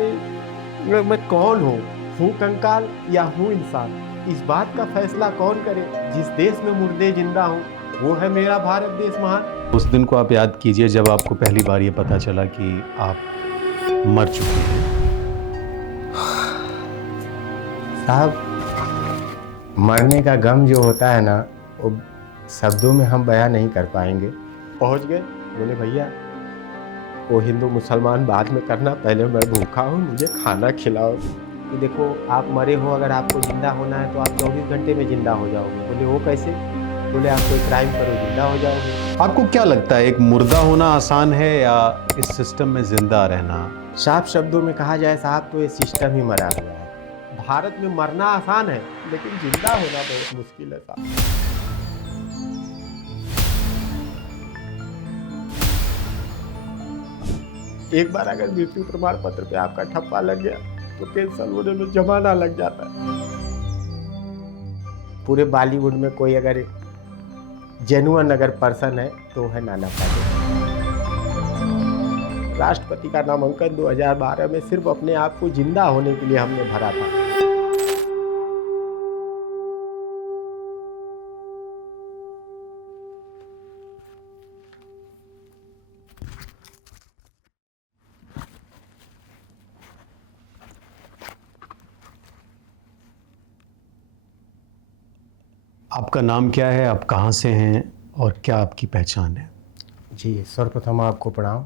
मैं कौन हूँ कंकाल या हूँ इंसान, इस बात का फैसला कौन करे। जिस देश में मुर्दे जिंदा हूँ वो है मेरा भारत देश महान। उस दिन को आप याद कीजिए जब आपको पहली बार ये पता चला कि आप मर चुके हैं। साहब, मरने का गम जो होता है ना, वो शब्दों में हम बयां नहीं कर पाएंगे। पहुंच गए, बोले भैया वो हिंदू मुसलमान बाद में करना, पहले मैं भूखा हूँ, मुझे खाना खिलाओ। कि देखो आप मरे हो, अगर आपको जिंदा होना है तो आप 24 घंटे में जिंदा हो जाओगे। बोले वो कैसे? बोले आप कोई क्राइम करो जिंदा हो जाओगे। आपको क्या लगता है, एक मुर्दा होना आसान है या इस सिस्टम में जिंदा रहना? साफ शब्दों में कहा जाए साहब तो ये सिस्टम ही मरा हुआ है। भारत में मरना आसान है लेकिन जिंदा होना बहुत मुश्किल है साहब। एक बार अगर मृत्यु प्रमाण पत्र पे आपका ठप्पा लग गया तो कैंसर होने में जमाना लग जाता है। पूरे बॉलीवुड में कोई अगर जेन्युइन अगर पर्सन है तो है नाना पाटेकर। राष्ट्रपति का नामांकन 2012 में सिर्फ अपने आप को जिंदा होने के लिए हमने भरा था। आपका नाम क्या है, आप कहाँ से हैं और क्या आपकी पहचान है? जी, सर्वप्रथम आपको प्रणाम।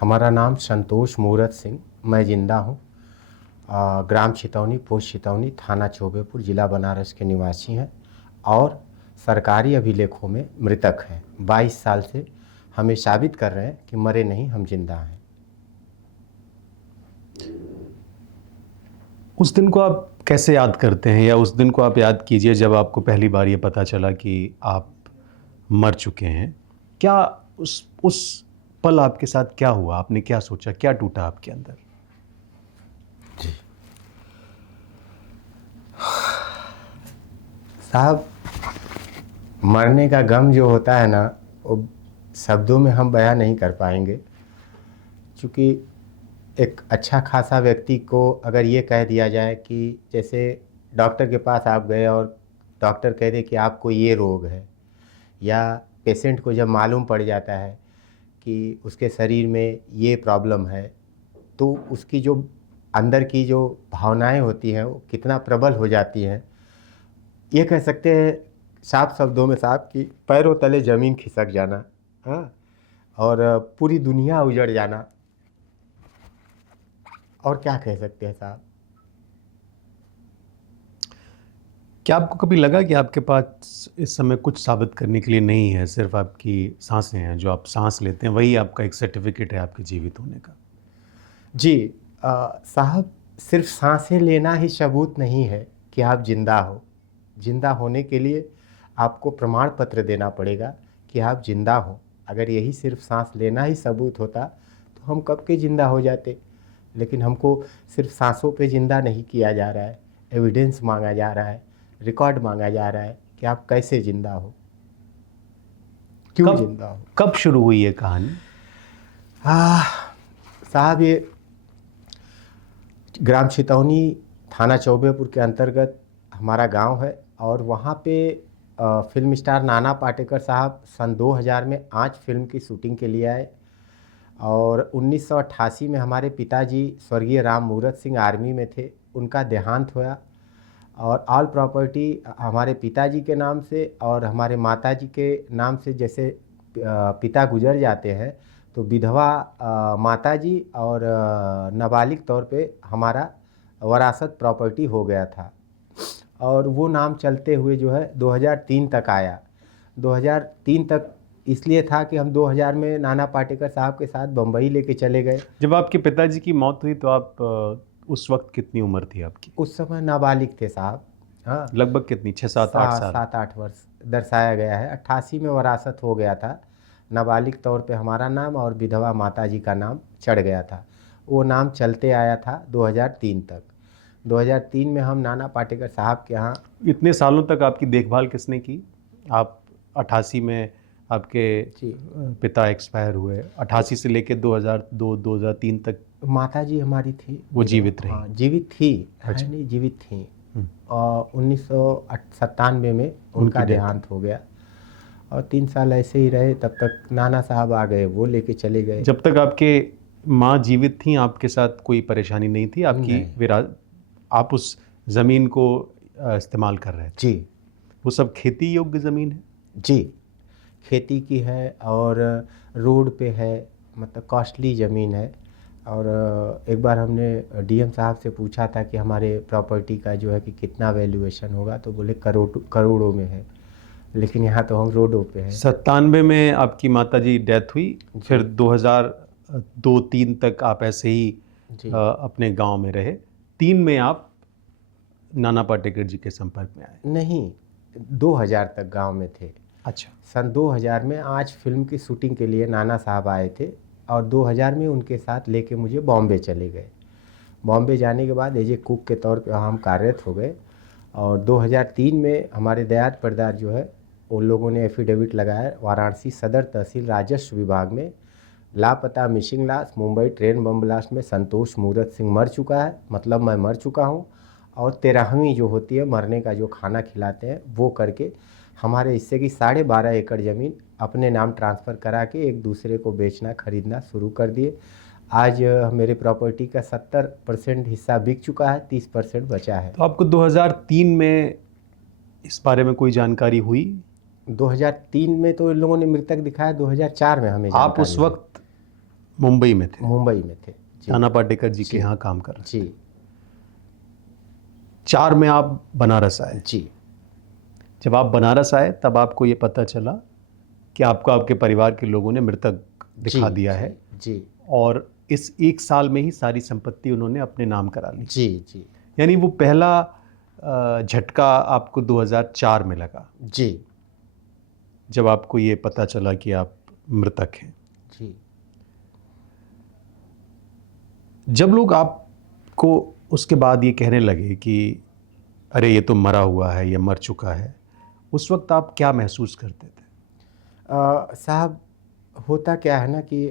हमारा नाम संतोष मूरत सिंह, मैं जिंदा हूँ। ग्राम छितौनी, पोस्ट छितौनी, थाना चौबेपुर, जिला बनारस के निवासी हैं और सरकारी अभिलेखों में मृतक हैं। 22 साल से हमें साबित कर रहे हैं कि मरे नहीं, हम जिंदा हैं। उस दिन को आप कैसे याद करते हैं, या उस दिन को आप याद कीजिए जब आपको पहली बार ये पता चला कि आप मर चुके हैं। क्या उस पल आपके साथ क्या हुआ? आपने क्या सोचा, क्या टूटा आपके अंदर? जी साहब, मरने का गम जो होता है ना, वो शब्दों में हम बयां नहीं कर पाएंगे। क्योंकि एक अच्छा खासा व्यक्ति को अगर ये कह दिया जाए कि जैसे डॉक्टर के पास आप गए और डॉक्टर कह दे कि आपको ये रोग है, या पेशेंट को जब मालूम पड़ जाता है कि उसके शरीर में ये प्रॉब्लम है, तो उसकी जो अंदर की जो भावनाएं होती हैं वो कितना प्रबल हो जाती हैं। ये कह सकते हैं साफ शब्दों में साहब कि पैरों तले ज़मीन खिसक जाना, हाँ, और पूरी दुनिया उजड़ जाना। और क्या कह सकते हैं साहब। क्या आपको कभी लगा कि आपके पास इस समय कुछ साबित करने के लिए नहीं है, सिर्फ आपकी सांसें हैं, जो आप सांस लेते हैं वही आपका एक सर्टिफिकेट है आपके जीवित होने का? जी साहब, सिर्फ सांसें लेना ही सबूत नहीं है कि आप जिंदा हो। जिंदा होने के लिए आपको प्रमाण पत्र देना पड़ेगा कि आप जिंदा हो। अगर यही सिर्फ सांस लेना ही सबूत होता तो हम कब के जिंदा हो जाते। लेकिन हमको सिर्फ सांसों पे जिंदा नहीं किया जा रहा है, एविडेंस मांगा जा रहा है, रिकॉर्ड मांगा जा रहा है कि आप कैसे जिंदा हो, क्यों जिंदा हो। कब शुरू हुई ये कहानी? साहब, ये ग्राम छितौनी, थाना चौबेपुर के अंतर्गत हमारा गांव है और वहाँ पे फिल्म स्टार नाना पाटेकर साहब सन 2000 में आँच फिल्म की शूटिंग के लिए आए और 1988 में हमारे पिताजी स्वर्गीय राम मूरत सिंह आर्मी में थे, उनका देहांत हुआ और ऑल प्रॉपर्टी हमारे पिताजी के नाम से और हमारे माताजी के नाम से। जैसे पिता गुजर जाते हैं तो विधवा माताजी और नाबालिग तौर पे हमारा वरासत प्रॉपर्टी हो गया था और वो नाम चलते हुए जो है 2003 तक आया। 2003 तक इसलिए था कि हम 2000 में नाना पाटेकर साहब के साथ बम्बई लेके चले गए। जब आपके पिताजी की मौत हुई तो आप उस वक्त कितनी उम्र थी आपकी? उस समय नाबालिग थे साहब। हाँ, लगभग कितनी, 6-7-8 साल? 7-8 वर्ष दर्शाया गया है। 88 में वरासत हो गया था, नाबालिग तौर पे हमारा नाम और विधवा माताजी का नाम चढ़ गया था। वो नाम चलते आया था 2003 तक। 2003 में हम नाना पाटेकर साहब के यहाँ। इतने सालों तक आपकी देखभाल किसने की? आप 88 में आपके जी। पिता एक्सपायर हुए 88 से लेके 2002 2003 तक। माता जी हमारी थी, वो जीवित रही? हाँ जीवित थी, अच्छा। है नहीं, जीवित थी। हम्म। और 1997 में उनका उनकी death। देहांत हो गया और 3 साल ऐसे ही रहे, तब तक नाना साहब आ गए, वो लेके चले गए। जब तक आपके माँ जीवित थी आपके साथ कोई परेशानी नहीं थी? आपकी नहीं। आप उस ज़मीन को इस्तेमाल कर रहे थे? जी वो सब खेती योग्य ज़मीन है? जी, खेती की है और रोड पे है, मतलब कॉस्टली ज़मीन है। और एक बार हमने डीएम साहब से पूछा था कि हमारे प्रॉपर्टी का जो है कि कितना वैल्यूएशन होगा, तो बोले करोड़ों में है, लेकिन यहाँ तो हम रोडों पे हैं। 97 में आपकी माताजी डेथ हुई, फिर 2002-3 तक आप ऐसे ही जी अपने गांव में रहे। 3 में आप नाना पाटेकर जी के संपर्क में आए? नहीं, 2000 तक गांव में थे। अच्छा। सन 2000 में आज फिल्म की शूटिंग के लिए नाना साहब आए थे और 2000 में उनके साथ लेके मुझे बॉम्बे चले गए। बॉम्बे जाने के बाद एज ए कुक के तौर पे हम कार्यरत हो गए और 2003 में हमारे दयाद परदार जो है उन लोगों ने एफिडेविट लगाया वाराणसी सदर तहसील राजस्व विभाग में, लापता मिसिंग लाश मुंबई ट्रेन बम ब्लास्ट में संतोष मूरत सिंह मर चुका है, मतलब मैं मर चुका हूँ। और 13वीं जो होती है मरने का जो खाना खिलाते हैं वो करके हमारे हिस्से की 12.5 एकड़ ज़मीन अपने नाम ट्रांसफ़र करा के एक दूसरे को बेचना खरीदना शुरू कर दिए। आज मेरे प्रॉपर्टी का 70% हिस्सा बिक चुका है, 30% बचा है। तो आपको 2003 में इस बारे में कोई जानकारी हुई? 2003 में तो इन लोगों ने मृतक दिखाया, 2004 में हमें आप उस जानकारी हुई। वक्त मुंबई में थे? मुंबई में थे जी। नाना पाटेकर जी के जी। यहाँ काम कर रहे थे। जी 4 में आप बनारस आए। जी जब आप बनारस आए तब आपको ये पता चला कि आपको आपके परिवार के लोगों ने मृतक दिखा जी, दिया जी, है जी और इस 1 साल में ही सारी संपत्ति उन्होंने अपने नाम करा ली। जी जी यानी वो पहला झटका आपको 2004 में लगा जी जब आपको ये पता चला कि आप मृतक हैं। जी। जब लोग आपको उसके बाद ये कहने लगे कि अरे ये तो मरा हुआ है, ये मर चुका है, उस वक्त आप क्या महसूस करते थे? साहब होता क्या है ना कि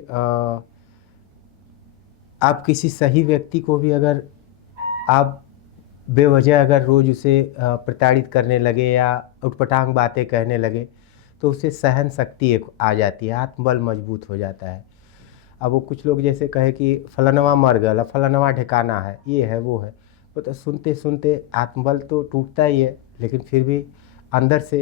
आप किसी सही व्यक्ति को भी अगर आप बेवजह अगर रोज़ उसे प्रताड़ित करने लगे या उटपटांग बातें कहने लगे तो उससे सहन शक्ति एक आ जाती है, आत्मबल मजबूत हो जाता है। अब वो कुछ लोग जैसे कहे कि फलानवा मर गया, फलानवा ठिकाना है, ये है वो है, वो तो सुनते सुनते आत्मबल तो टूटता ही है, लेकिन फिर भी अंदर से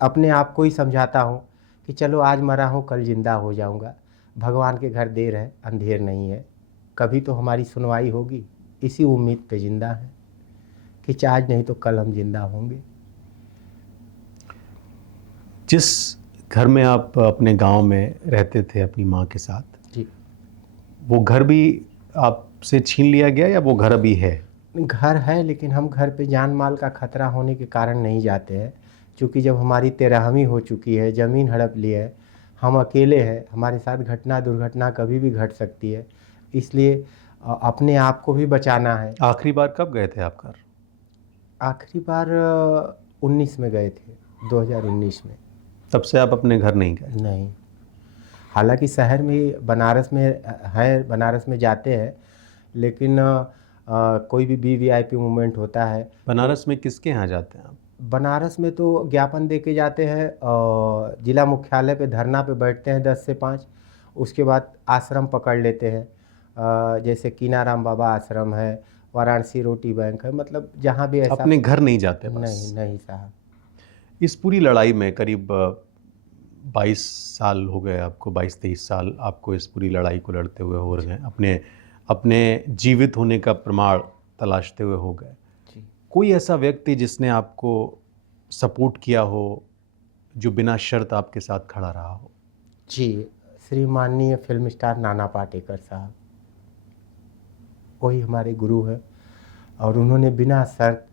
अपने आप को ही समझाता हूँ कि चलो आज मरा हूँ कल ज़िंदा हो जाऊँगा, भगवान के घर देर है अंधेर नहीं है, कभी तो हमारी सुनवाई होगी, इसी उम्मीद पे ज़िंदा है कि आज नहीं तो कल हम ज़िंदा होंगे। जिस घर में आप अपने गांव में रहते थे अपनी माँ के साथ, जी, वो घर भी आपसे छीन लिया गया या वो घर अभी है? घर है लेकिन हम घर पे जान माल का खतरा होने के कारण नहीं जाते हैं, क्योंकि जब हमारी 13वीं हो चुकी है, ज़मीन हड़प ली है, हम अकेले हैं, हमारे साथ घटना दुर्घटना कभी भी घट सकती है, इसलिए अपने आप को भी बचाना है। आखिरी बार कब गए थे आप घर? आखिरी बार 19 में गए थे, 2019 में। तब से आप अपने घर नहीं गए? नहीं, हालांकि शहर में ही बनारस में है, बनारस में जाते हैं, लेकिन कोई भी वीवीआईपी मूवमेंट होता है। बनारस में किसके यहाँ जाते हैं आप? बनारस में तो ज्ञापन दे के जाते हैं और जिला मुख्यालय पे धरना पे बैठते हैं 10 से 5, उसके बाद आश्रम पकड़ लेते हैं, जैसे कीनाराम बाबा आश्रम है, वाराणसी रोटी बैंक है, मतलब जहाँ भी ऐसा। अपने घर नहीं जाते बस? नहीं नहीं साहब। इस पूरी लड़ाई में करीब 22 साल हो गए आपको, 22-23 साल आपको इस पूरी लड़ाई को लड़ते हुए हो गए, अपने जीवित होने का प्रमाण तलाशते हुए हो गए। कोई ऐसा व्यक्ति जिसने आपको सपोर्ट किया हो, जो बिना शर्त आपके साथ खड़ा रहा हो? जी, श्री माननीय फिल्म स्टार नाना पाटेकर साहब, वही हमारे गुरु है और उन्होंने बिना शर्त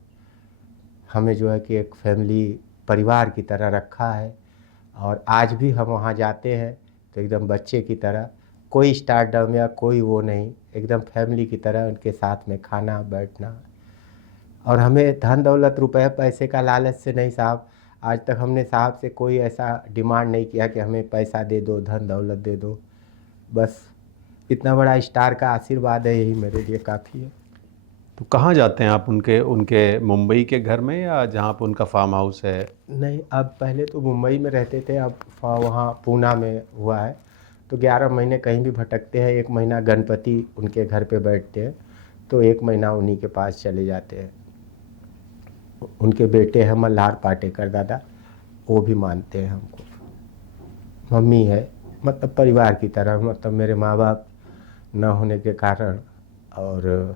हमें जो है कि एक फैमिली परिवार की तरह रखा है और आज भी हम वहाँ जाते हैं तो एकदम बच्चे की तरह, कोई स्टारडम या कोई वो नहीं, एकदम फैमिली की तरह उनके साथ में खाना बैठना। और हमें धन दौलत रुपए पैसे का लालच से नहीं साहब, आज तक हमने साहब से कोई ऐसा डिमांड नहीं किया कि हमें पैसा दे दो, धन दौलत दे दो। बस इतना बड़ा स्टार का आशीर्वाद है, यही मेरे लिए काफ़ी है। तो कहाँ जाते हैं आप उनके उनके मुंबई के घर में या जहाँ पर उनका फार्म हाउस है? नहीं, अब पहले तो मुंबई में रहते थे, अब वहाँ पूना में हुआ है। तो 11 महीने कहीं भी भटकते हैं, 1 महीना गणपति उनके घर पे बैठते हैं, तो 1 महीना उन्हीं के पास चले जाते हैं। उनके बेटे हैं मल्हार पाटेकर दादा, वो भी मानते हैं हमको। मम्मी है, मतलब परिवार की तरह, मतलब मेरे माँ बाप न होने के कारण, और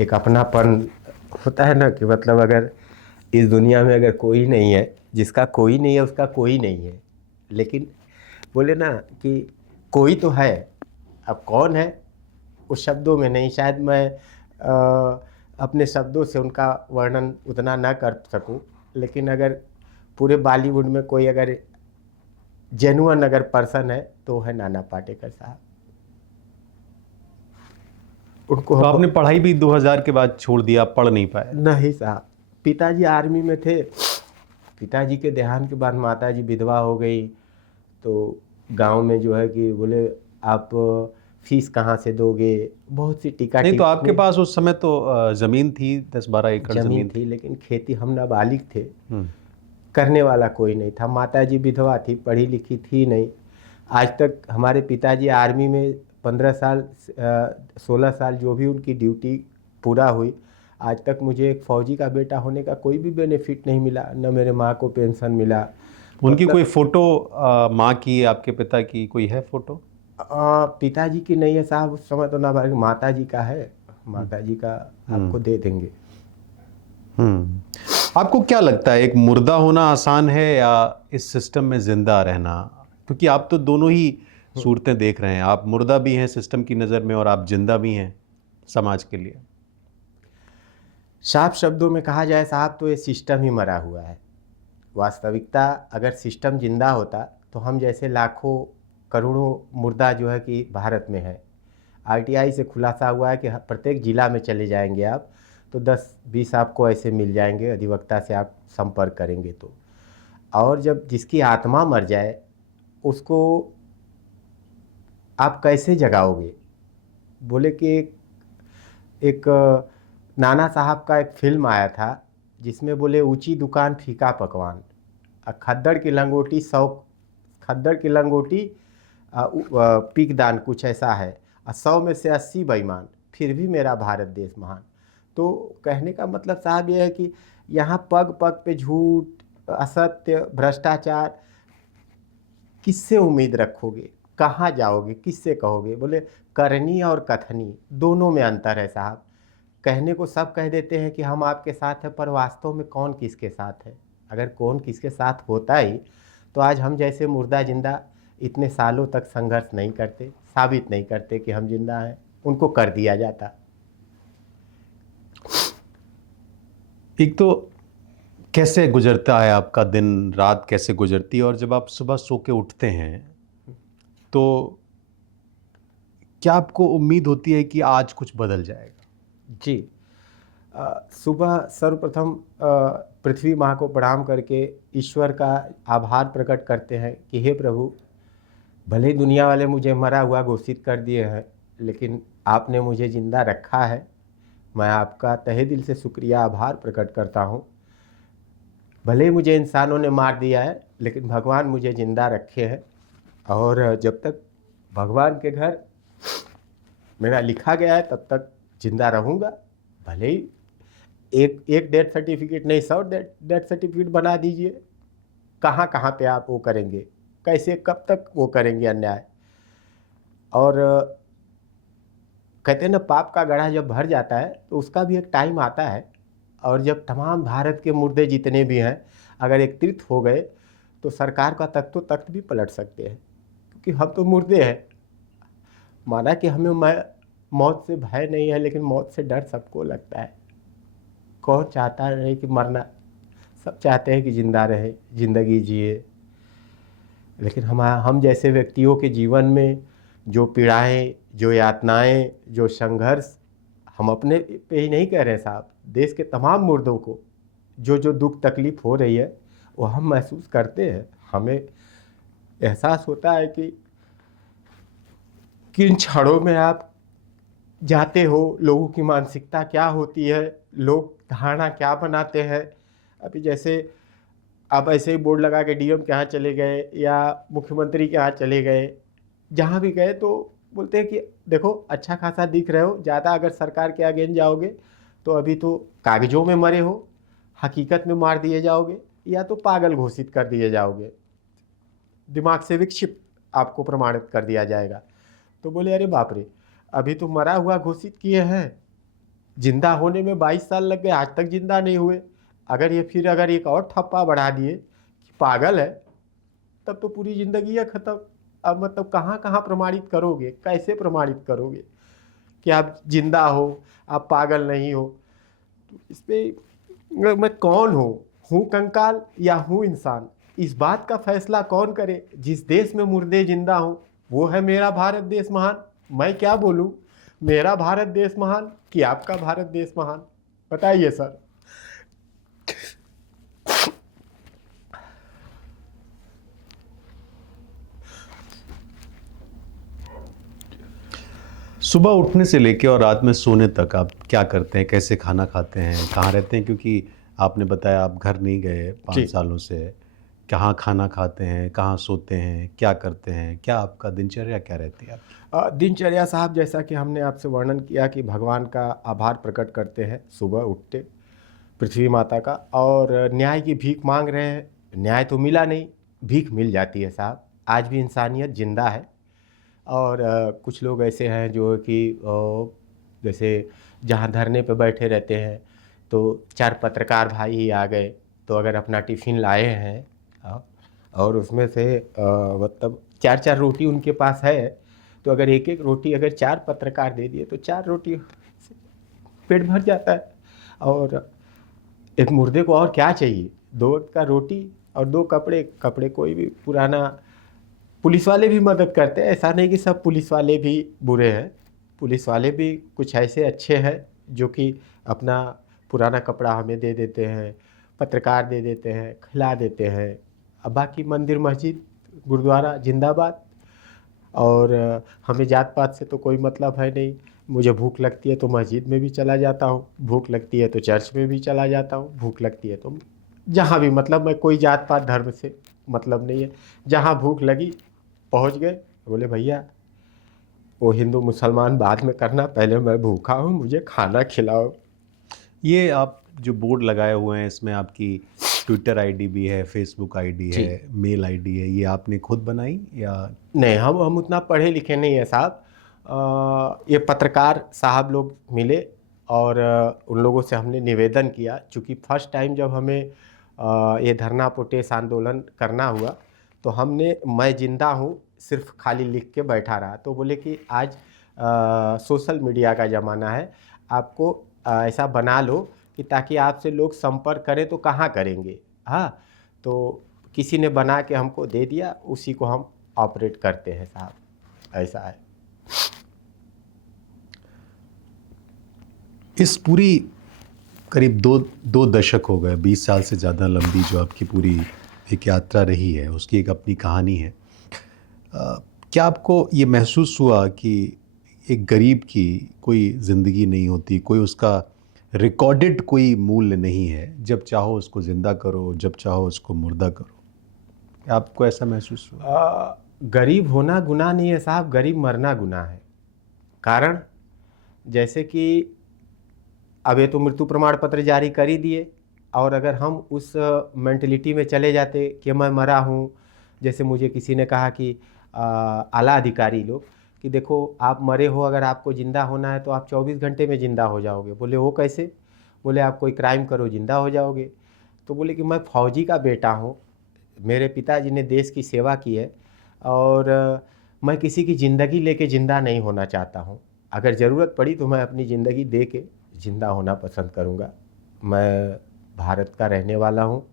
एक अपनापन होता है ना कि मतलब अगर इस दुनिया में अगर कोई नहीं है, जिसका कोई नहीं है उसका कोई नहीं है। लेकिन बोले ना कि कोई तो है, अब कौन है उस शब्दों में नहीं, शायद मैं अपने शब्दों से उनका वर्णन उतना ना कर सकूं। लेकिन अगर पूरे बॉलीवुड में कोई अगर जेन्युइन अगर पर्सन है तो है नाना पाटेकर साहब। उनको तो आपने पढ़ाई भी 2000 के बाद छोड़ दिया, आप पढ़ नहीं पाए? नहीं साहब, पिताजी आर्मी में थे, पिताजी के देहांत के बाद माताजी विधवा हो गई। तो गांव में जो है कि बोले आप फीस कहाँ से दोगे, बहुत सी टीका नहीं तो आपके टिप्पणी। पास उस समय तो ज़मीन थी, 10-12 एकड़ जमीन ज़मीन थी, लेकिन खेती हम नाबालिग थे, हम्म। करने वाला कोई नहीं था। माताजी विधवा थी, पढ़ी लिखी थी नहीं। आज तक हमारे पिताजी आर्मी में 15 साल 16 साल जो भी उनकी ड्यूटी पूरा हुई, आज तक मुझे एक फौजी का बेटा होने का कोई भी बेनिफिट नहीं मिला, न मेरे माँ को पेंशन मिला। उनकी मतलब कोई फोटो माँ की, आपके पिता की कोई है फोटो? पिताजी की नहीं है साहब, उस समय तो ना, माता जी का है, माता जी का आपको दे देंगे। आपको क्या लगता है, एक मुर्दा होना आसान है या इस सिस्टम में जिंदा रहना? क्योंकि आप तो दोनों ही सूरतें देख रहे हैं, आप मुर्दा भी हैं सिस्टम की नज़र में और आप जिंदा भी हैं समाज के लिए। साफ शब्दों में कहा जाए साहब तो ये सिस्टम ही मरा हुआ है। वास्तविकता अगर सिस्टम जिंदा होता तो हम जैसे लाखों करोड़ों मुर्दा जो है कि भारत में है। आरटीआई से खुलासा हुआ है कि प्रत्येक जिला में चले जाएंगे आप तो 10-20 आपको ऐसे मिल जाएंगे, अधिवक्ता से आप संपर्क करेंगे तो। और जब जिसकी आत्मा मर जाए उसको आप कैसे जगाओगे? बोले कि एक नाना साहब का एक फिल्म आया था जिसमें बोले ऊंची दुकान फीका पकवान, खद्दड़ की लंगोटी 100, खद्दड़ की लंगोटी पीक दान, कुछ ऐसा है, 100 में से 80 बेईमान, फिर भी मेरा भारत देश महान। तो कहने का मतलब साहब यह है कि यहाँ पग पग पे झूठ, असत्य, भ्रष्टाचार, किससे उम्मीद रखोगे? कहाँ जाओगे? किससे कहोगे? बोले करनी और कथनी दोनों में अंतर है साहब। कहने को सब कह देते हैं कि हम आपके साथ हैं, पर वास्तव में कौन किसके साथ है? अगर कौन किसके साथ होता ही तो आज हम जैसे मुर्दा जिंदा इतने सालों तक संघर्ष नहीं करते, साबित नहीं करते कि हम जिंदा हैं, उनको कर दिया जाता। एक तो कैसे गुजरता है आपका दिन, रात कैसे गुजरती है, और जब आप सुबह सो के उठते हैं तो क्या आपको उम्मीद होती है कि आज कुछ बदल जाएगा? जी, सुबह सर्वप्रथम पृथ्वी माँ को प्रणाम करके ईश्वर का आभार प्रकट करते हैं कि हे प्रभु, भले ही दुनिया वाले मुझे मरा हुआ घोषित कर दिए हैं, लेकिन आपने मुझे ज़िंदा रखा है। मैं आपका तहे दिल से शुक्रिया आभार प्रकट करता हूँ। भले ही मुझे इंसानों ने मार दिया है, लेकिन भगवान मुझे ज़िंदा रखे हैं, और जब तक भगवान के घर मेरा लिखा गया है तब तक जिंदा रहूँगा। भले ही एक डेथ सर्टिफिकेट नहीं, 100 डेथ सर्टिफिकेट बना दीजिए, कहाँ कहाँ पे आप वो करेंगे? कैसे, कब तक वो करेंगे अन्याय? और कहते हैं ना, पाप का गड्ढा जब भर जाता है तो उसका भी एक टाइम आता है, और जब तमाम भारत के मुर्दे जितने भी हैं अगर एकत्रित हो गए तो सरकार का तख्तो तख्त भी पलट सकते हैं, क्योंकि हम तो मुर्दे हैं। माना कि हमें मौत से भय नहीं है, लेकिन मौत से डर सबको लगता है। कौन चाहता है कि मरना? सब चाहते हैं कि जिंदा रहे, जिंदगी जिए। लेकिन हम जैसे व्यक्तियों के जीवन में जो पीड़ाएं, जो यातनाएं, जो संघर्ष, हम अपने पे ही नहीं कह रहे साहब, देश के तमाम मुर्दों को जो जो दुख तकलीफ हो रही है वो हम महसूस करते हैं। हमें एहसास होता है कि किन क्षणों में आप जाते हो, लोगों की मानसिकता क्या होती है, लोग धारणा क्या बनाते हैं। अभी जैसे आप ऐसे ही बोर्ड लगा के डीएम के यहाँ चले गए या मुख्यमंत्री के यहाँ चले गए, जहाँ भी गए तो बोलते हैं कि देखो अच्छा खासा दिख रहे हो, ज़्यादा अगर सरकार के अगेंस्ट जाओगे तो अभी तो कागजों में मरे हो, हकीकत में मार दिए जाओगे या तो पागल घोषित कर दिए जाओगे, दिमाग से विक्षिप्त आपको प्रमाणित कर दिया जाएगा। तो बोले अरे बाप रे, अभी तो मरा हुआ घोषित किए हैं, जिंदा होने में 22 साल लग गए, आज तक जिंदा नहीं हुए। अगर ये फिर अगर एक और ठप्पा बढ़ा दिए कि पागल है, तब तो पूरी जिंदगी है खत्म। अब मतलब कहाँ कहाँ प्रमाणित करोगे, कैसे प्रमाणित करोगे कि आप जिंदा हो, आप पागल नहीं हो। तो इस पे मैं कौन हूँ कंकाल या हूँ इंसान, इस बात का फैसला कौन करे। जिस देश में मुर्दे जिंदा हों वो है मेरा भारत देश महान। मैं क्या बोलूँ, मेरा भारत देश महान कि आपका भारत देश महान, बताइए सर। सुबह उठने से लेके और रात में सोने तक आप क्या करते हैं, कैसे खाना खाते हैं, कहाँ रहते हैं? क्योंकि आपने बताया आप घर नहीं गए 5 सालों से। कहाँ खाना खाते हैं, कहाँ सोते हैं, क्या करते हैं, क्या आपका दिनचर्या क्या रहती है आपकी? दिनचर्या साहब, जैसा कि हमने आपसे वर्णन किया कि भगवान का आभार प्रकट करते हैं सुबह उठते, पृथ्वी माता का, और न्याय की भीख मांग रहे हैं। न्याय तो मिला नहीं, भीख मिल जाती है साहब। आज भी इंसानियत जिंदा है। और कुछ लोग ऐसे हैं जो कि जैसे जहाँ धरने पे बैठे रहते हैं तो 4 पत्रकार भाई ही आ गए, तो अगर अपना टिफ़िन लाए हैं और उसमें से मतलब 4-4 रोटी उनके पास है, तो अगर एक एक रोटी अगर 4 पत्रकार दे दिए तो 4 रोटी से पेट भर जाता है। और एक मुर्दे को और क्या चाहिए, 2 वक्त का रोटी और 2 कपड़े। कपड़े कोई भी पुराना, पुलिस वाले भी मदद करते हैं, ऐसा नहीं कि सब पुलिस वाले भी बुरे हैं। पुलिस वाले भी कुछ ऐसे अच्छे हैं जो कि अपना पुराना कपड़ा हमें दे देते हैं, पत्रकार दे देते हैं, खिला देते हैं। अब बाकी मंदिर मस्जिद गुरुद्वारा जिंदाबाद। और हमें जात पात से तो कोई मतलब है नहीं। मुझे भूख लगती है तो मस्जिद में भी चला जाता हूँ, भूख लगती है तो चर्च में भी चला जाता हूँ, भूख लगती है तो जहाँ भी, मतलब मैं कोई जात पात धर्म से मतलब नहीं है। जहाँ भूख लगी पहुँच गए, बोले भैया वो हिंदू मुसलमान बाद में करना, पहले मैं भूखा हूँ, मुझे खाना खिलाओ। ये आप जो बोर्ड लगाए हुए हैं इसमें आपकी ट्विटर आईडी भी है, फेसबुक आईडी जी। है, मेल आईडी है, ये आपने खुद बनाई या? नहीं, हम उतना पढ़े लिखे नहीं है साहब। ये पत्रकार साहब लोग मिले और उन लोगों से हमने निवेदन किया, चूँकि फर्स्ट टाइम जब हमें ये धरना प्रोटेस्ट आंदोलन करना हुआ तो हमने मैं जिंदा हूँ सिर्फ खाली लिख के बैठा रहा। तो बोले कि आज सोशल मीडिया का ज़माना है, आपको ऐसा बना लो कि ताकि आपसे लोग संपर्क करें तो कहाँ करेंगे। हाँ, तो किसी ने बना के हमको दे दिया, उसी को हम ऑपरेट करते हैं साहब, ऐसा है। इस पूरी करीब दो दशक हो गए, 20 साल से ज़्यादा लंबी जो आपकी पूरी एक यात्रा रही है, उसकी एक अपनी कहानी है। क्या आपको ये महसूस हुआ कि एक गरीब की कोई ज़िंदगी नहीं होती, कोई उसका रिकॉर्डेड कोई मूल्य नहीं है, जब चाहो उसको ज़िंदा करो, जब चाहो उसको मुर्दा करो? क्या आपको ऐसा महसूस हुआ? गरीब होना गुनाह नहीं है साहब, गरीब मरना गुनाह है। कारण जैसे कि अब ये तो मृत्यु प्रमाण पत्र जारी कर ही दिए, और अगर हम उस मेंटलिटी में चले जाते कि मैं मरा हूँ, जैसे मुझे किसी ने कहा कि आला अधिकारी लोग कि देखो आप मरे हो, अगर आपको ज़िंदा होना है तो आप 24 घंटे में ज़िंदा हो जाओगे। बोले वो कैसे? बोले आप कोई क्राइम करो ज़िंदा हो जाओगे। तो बोले कि मैं फौजी का बेटा हूँ, मेरे पिताजी ने देश की सेवा की है और मैं किसी की ज़िंदगी लेके ज़िंदा नहीं होना चाहता हूँ। अगर ज़रूरत पड़ी तो मैं अपनी ज़िंदगी दे के ज़िंदा होना पसंद करूँगा। मैं भारत का रहने वाला हूँ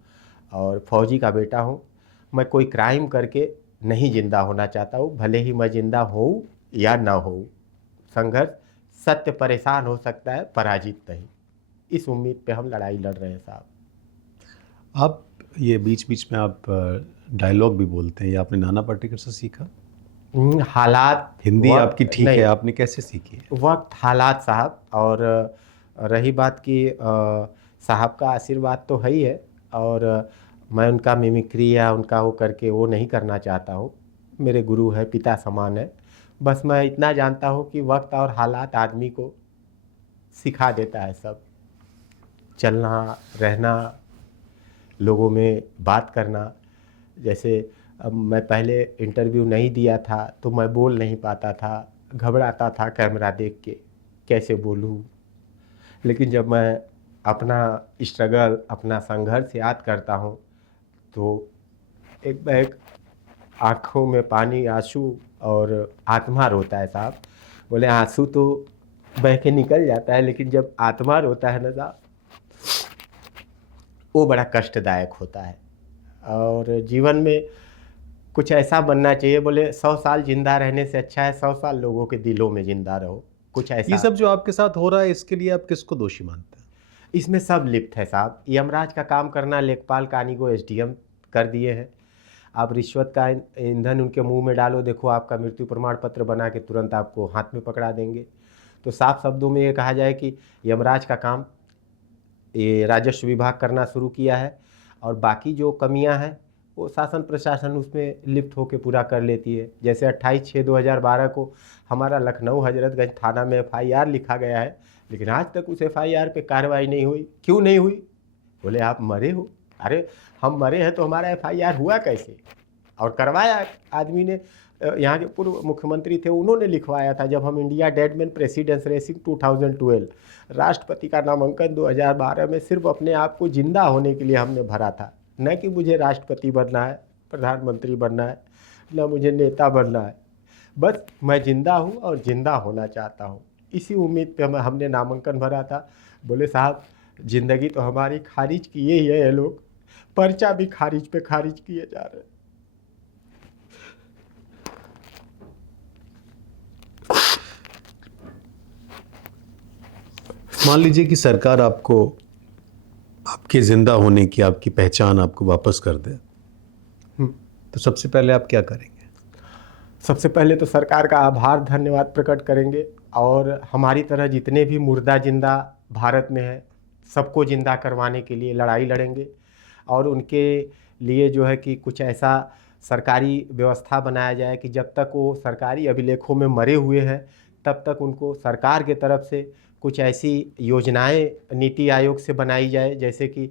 और फौजी का बेटा हूँ। मैं कोई क्राइम करके नहीं ज़िंदा होना चाहता हूँ, भले ही मैं ज़िंदा हूँ या ना हूँ। संघर्ष, सत्य परेशान हो सकता है, पराजित नहीं। इस उम्मीद पे हम लड़ाई लड़ रहे हैं साहब। आप ये बीच बीच में आप डायलॉग भी बोलते हैं, ये आपने नाना पाटेकर से सीखा? हालात हिंदी वक्त आपकी ठीक है, नहीं, आपने कैसे सीखी है? वक्त हालात साहब। और रही बात कि साहब का आशीर्वाद तो है ही है, और मैं उनका मिमिक्री या उनका वो करके वो नहीं करना चाहता हूँ। मेरे गुरु है, पिता समान है। बस मैं इतना जानता हूँ कि वक्त और हालात आदमी को सिखा देता है सब, चलना रहना, लोगों में बात करना। जैसे अब मैं पहले इंटरव्यू नहीं दिया था तो मैं बोल नहीं पाता था, घबराता था कैमरा देख के कैसे बोलूँ। लेकिन जब मैं अपना स्ट्रगल, अपना संघर्ष याद करता हूँ तो एक बैग आँखों में पानी, आंसू, और आत्मा रोता है साहब। बोले आंसू तो बह के निकल जाता है, लेकिन जब आत्मा रोता है ना साहब, वो बड़ा कष्टदायक होता है। और जीवन में कुछ ऐसा बनना चाहिए, बोले 100 साल जिंदा रहने से अच्छा है 100 साल लोगों के दिलों में जिंदा रहो, कुछ ये ऐसा। सब जो आपके साथ हो रहा है, इसके लिए आप किसको दोषी मानते हैं? इसमें सब लिप्त है साहब। यमराज का काम करना लेखपाल कानी को एसडीएम कर दिए हैं। आप रिश्वत का ईंधन उनके मुंह में डालो, देखो आपका मृत्यु प्रमाण पत्र बना के तुरंत आपको हाथ में पकड़ा देंगे। तो साफ शब्दों में ये कहा जाए कि यमराज का काम ये राजस्व विभाग करना शुरू किया है, और बाकी जो कमियां हैं वो शासन प्रशासन उसमें लिप्त होकर पूरा कर लेती है। जैसे 28/6/2012 को हमारा लखनऊ हजरतगंज थाना में एफआईआर लिखा गया है, लेकिन आज तक उस एफआईआर पे कार्रवाई नहीं हुई। क्यों नहीं हुई? बोले आप मरे हो। अरे हम मरे हैं तो हमारा एफआईआर हुआ कैसे? और करवाया आदमी ने, यहाँ के पूर्व मुख्यमंत्री थे, उन्होंने लिखवाया था। जब हम इंडिया डेडमैन प्रेसिडेंस रेसिंग 2012 राष्ट्रपति का नामांकन 2012 में सिर्फ अपने आप को जिंदा होने के लिए हमने भरा था, न कि मुझे राष्ट्रपति बनना है, प्रधानमंत्री बनना है, न मुझे नेता बनना है। बस मैं जिंदा हूँ और जिंदा होना चाहता हूँ, इसी उम्मीद पे हमने नामांकन भरा था। बोले साहब जिंदगी तो हमारी खारिज किए ही है ये लोग, पर्चा भी खारिज पे खारिज किए जा रहे हैं। मान लीजिए कि सरकार आपको आपके जिंदा होने की, आपकी पहचान आपको वापस कर दे, तो सबसे पहले आप क्या करेंगे? सबसे पहले तो सरकार का आभार धन्यवाद प्रकट करेंगे, और हमारी तरह जितने भी मुर्दा जिंदा भारत में है सबको जिंदा करवाने के लिए लड़ाई लड़ेंगे। और उनके लिए जो है कि कुछ ऐसा सरकारी व्यवस्था बनाया जाए कि जब तक वो सरकारी अभिलेखों में मरे हुए हैं तब तक उनको सरकार के तरफ से कुछ ऐसी योजनाएं नीति आयोग से बनाई जाए, जैसे कि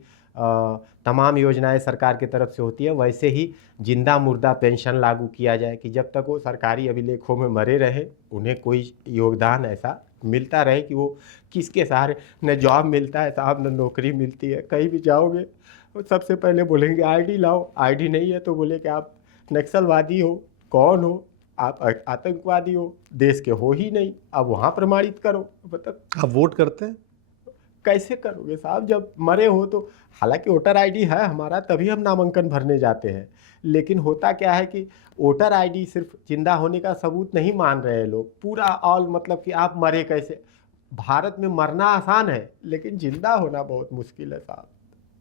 तमाम योजनाएं सरकार की तरफ से होती है, वैसे ही जिंदा मुर्दा पेंशन लागू किया जाए कि जब तक वो सरकारी अभिलेखों में मरे रहे उन्हें कोई योगदान ऐसा मिलता रहे कि वो किसके सहारे, न जॉब मिलता है साहब, न नौकरी मिलती है। कहीं भी जाओगे वो सबसे पहले बोलेंगे आईडी लाओ, आईडी नहीं है तो बोले कि आप नक्सलवादी हो, कौन हो आप, आतंकवादी हो, देश के हो ही नहीं, अब वहाँ प्रमाणित करो। मतलब आप वोट करते हैं? कैसे करोगे साहब जब मरे हो तो? हालांकि वोटर आईडी है हमारा, तभी हम नामांकन भरने जाते हैं, लेकिन होता क्या है कि वोटर आईडी सिर्फ जिंदा होने का सबूत नहीं मान रहे हैं लोग, पूरा ऑल मतलब कि आप मरे कैसे। भारत में मरना आसान है लेकिन जिंदा होना बहुत मुश्किल है साहब।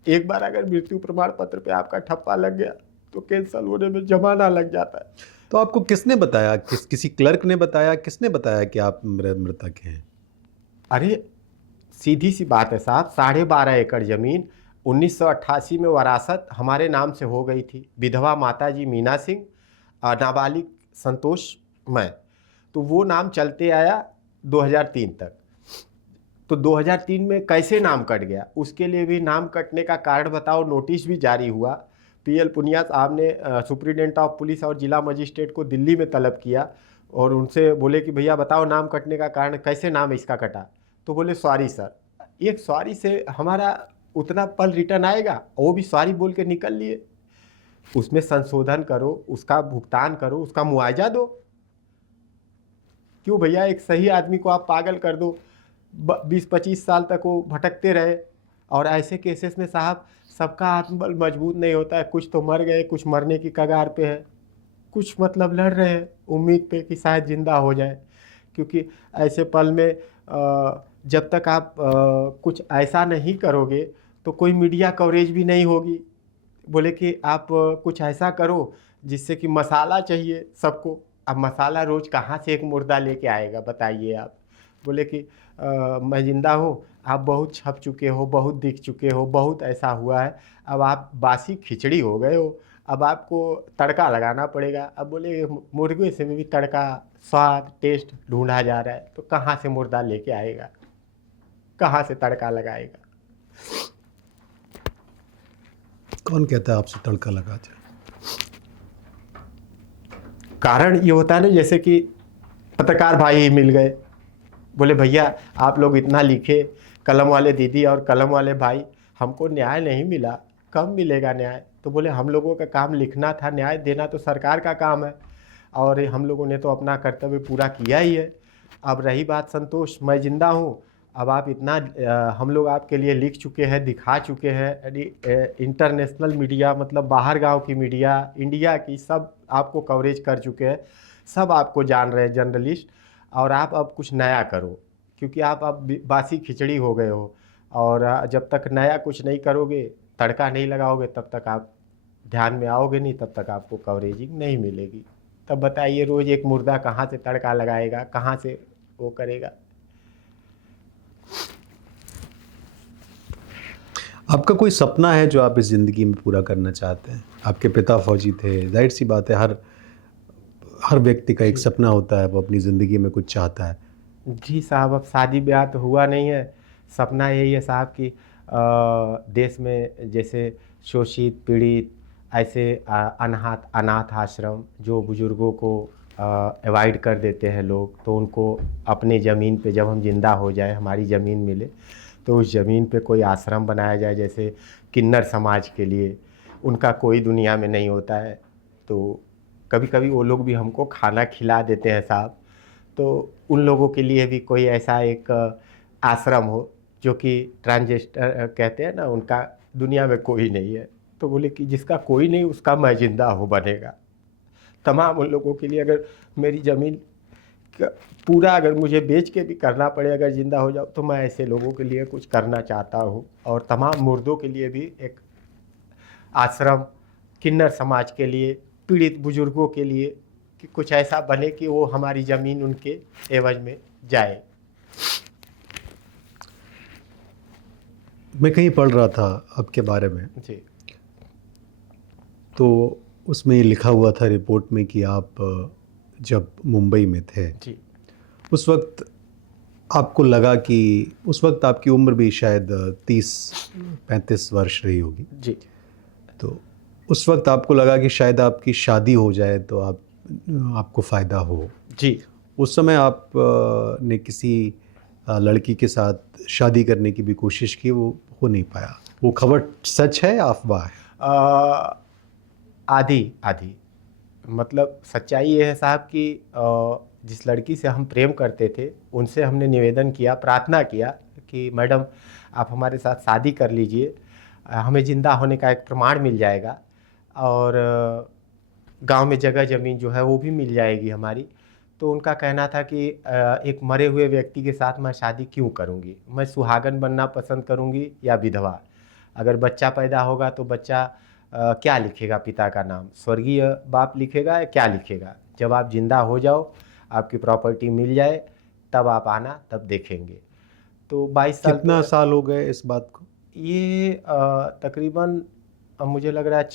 एक बार अगर मृत्यु प्रमाण पत्र पे आपका ठप्पा लग गया तो कैंसल होने में जमाना लग जाता है। तो आपको किसने बताया, किसी क्लर्क ने बताया, किसने बताया कि आप मृतक हैं? अरे सीधी सी बात है साहब, 12.5 एकड़ जमीन 1988 में वरासत हमारे नाम से हो गई थी। विधवा माता जी मीना सिंह, नाबालिग संतोष, मैं, तो वो नाम चलते आया 2003 तक। तो 2003 में कैसे नाम कट गया, उसके लिए भी नाम कटने का कारण बताओ, नोटिस भी जारी हुआ। पीएल पुनिया साहब ने सुप्रीडेंट ऑफ पुलिस और जिला मजिस्ट्रेट को दिल्ली में तलब किया और उनसे बोले कि भैया बताओ नाम कटने का कारण, कैसे नाम इसका कटा? तो बोले सॉरी सर। एक सॉरी से हमारा उतना पल रिटर्न आएगा? वो भी सॉरी बोल के निकल लिए। उसमें संशोधन करो, उसका भुगतान करो, उसका मुआवजा दो। क्यों भैया एक सही आदमी को आप पागल कर दो, 20-25 साल तक वो भटकते रहे। और ऐसे केसेस में साहब सबका आत्मबल मजबूत नहीं होता है, कुछ तो मर गए, कुछ मरने की कगार पे है, कुछ मतलब लड़ रहे हैं उम्मीद पे कि शायद जिंदा हो जाए। क्योंकि ऐसे पल में जब तक आप कुछ ऐसा नहीं करोगे तो कोई मीडिया कवरेज भी नहीं होगी, बोले कि आप कुछ ऐसा करो जिससे कि मसाला चाहिए सबको। अब मसाला रोज़ कहाँ से एक मुर्दा लेके आएगा बताइए आप। बोले कि मैं ज़िंदा हूँ, आप बहुत छप चुके हो, बहुत दिख चुके हो, बहुत ऐसा हुआ है, अब आप बासी खिचड़ी हो गए हो, अब आपको तड़का लगाना पड़ेगा। अब बोले मुर्गे से भी तड़का, स्वाद, टेस्ट ढूंढा जा रहा है, तो कहाँ से मुर्दा लेके आएगा, कहाँ से तड़का लगाएगा। कौन कहता है आपसे तड़का लगा जाए? कारण ये होता है ना, जैसे कि पत्रकार भाई ही मिल गए, बोले भैया आप लोग इतना लिखे, कलम वाले दीदी और कलम वाले भाई, हमको न्याय नहीं मिला, कब मिलेगा न्याय। तो बोले हम लोगों का काम लिखना था, न्याय देना तो सरकार का काम है, और हम लोगों ने तो अपना कर्तव्य पूरा किया ही है। अब रही बात संतोष, मैं ज़िंदा हूँ, अब आप इतना हम लोग आपके लिए लिख चुके हैं, दिखा चुके हैं, इंटरनेशनल मीडिया मतलब बाहर गांव की मीडिया, इंडिया की सब आपको कवरेज कर चुके हैं, सब आपको जान रहे हैं जर्नलिस्ट, और आप अब कुछ नया करो, क्योंकि आप अब बासी खिचड़ी हो गए हो, और जब तक नया कुछ नहीं करोगे, तड़का नहीं लगाओगे, तब तक आप ध्यान में आओगे नहीं, तब तक आपको कवरेजिंग नहीं मिलेगी। तब बताइए रोज़ एक मुर्दा कहाँ से तड़का लगाएगा, कहाँ से वो करेगा। आपका कोई सपना है जो आप इस ज़िंदगी में पूरा करना चाहते हैं? आपके पिता फौजी थे, जाहिर सी बात है, हर हर व्यक्ति का एक सपना होता है, वो अपनी ज़िंदगी में कुछ चाहता है। जी साहब, अब शादी ब्याह तो हुआ नहीं है, सपना यही है साहब कि देश में जैसे शोषित पीड़ित ऐसे अनाथ अनाथ आश्रम जो बुज़ुर्गों को अवॉइड कर देते हैं लोग, तो उनको अपनी ज़मीन पे जब हम ज़िंदा हो जाए, हमारी ज़मीन मिले, तो उस ज़मीन पे कोई आश्रम बनाया जाए, जैसे किन्नर समाज के लिए, उनका कोई दुनिया में नहीं होता है। तो कभी कभी वो लोग भी हमको खाना खिला देते हैं साहब, तो उन लोगों के लिए भी कोई ऐसा एक आश्रम हो जो कि ट्रांजेस्टर कहते हैं ना, उनका दुनिया में कोई नहीं है, तो बोले कि जिसका कोई नहीं उसका मैं जिंदा हो बनेगा। तमाम उन लोगों के लिए अगर मेरी ज़मीन का पूरा अगर मुझे बेच के भी करना पड़े, अगर ज़िंदा हो जाओ, तो मैं ऐसे लोगों के लिए कुछ करना चाहता हूँ। और तमाम मुर्दों के लिए भी एक आश्रम, किन्नर समाज के लिए, पीड़ित बुजुर्गों के लिए, कि कुछ ऐसा बने कि वो हमारी ज़मीन उनके एवज में जाए। मैं कहीं पढ़ रहा था आपके बारे में, जी तो उसमें ये लिखा हुआ था रिपोर्ट में कि आप जब मुंबई में थे, जी उस वक्त आपको लगा कि उस वक्त आपकी उम्र भी शायद 30-35 वर्ष रही होगी, जी तो उस वक्त आपको लगा कि शायद आपकी शादी हो जाए तो आपको फ़ायदा हो। जी। उस समय आप ने किसी लड़की के साथ शादी करने की भी कोशिश की, वो हो नहीं पाया। वो खबर सच है या अफवाह है? आधी आधी, मतलब सच्चाई ये है साहब कि जिस लड़की से हम प्रेम करते थे, उनसे हमने निवेदन किया, प्रार्थना किया कि मैडम आप हमारे साथ शादी कर लीजिए, हमें ज़िंदा होने का एक प्रमाण मिल जाएगा, और गांव में जगह ज़मीन जो है वो भी मिल जाएगी हमारी। तो उनका कहना था कि एक मरे हुए व्यक्ति के साथ मैं शादी क्यों करूंगी, मैं सुहागन बनना पसंद करूंगी या विधवा। अगर बच्चा पैदा होगा तो बच्चा क्या लिखेगा, पिता का नाम स्वर्गीय बाप लिखेगा या क्या लिखेगा। जब आप ज़िंदा हो जाओ, आपकी प्रॉपर्टी मिल जाए, तब आप आना, तब देखेंगे। तो 22 साल कितना तो साल हो गए इस बात को? ये तकरीबन मुझे लग रहा है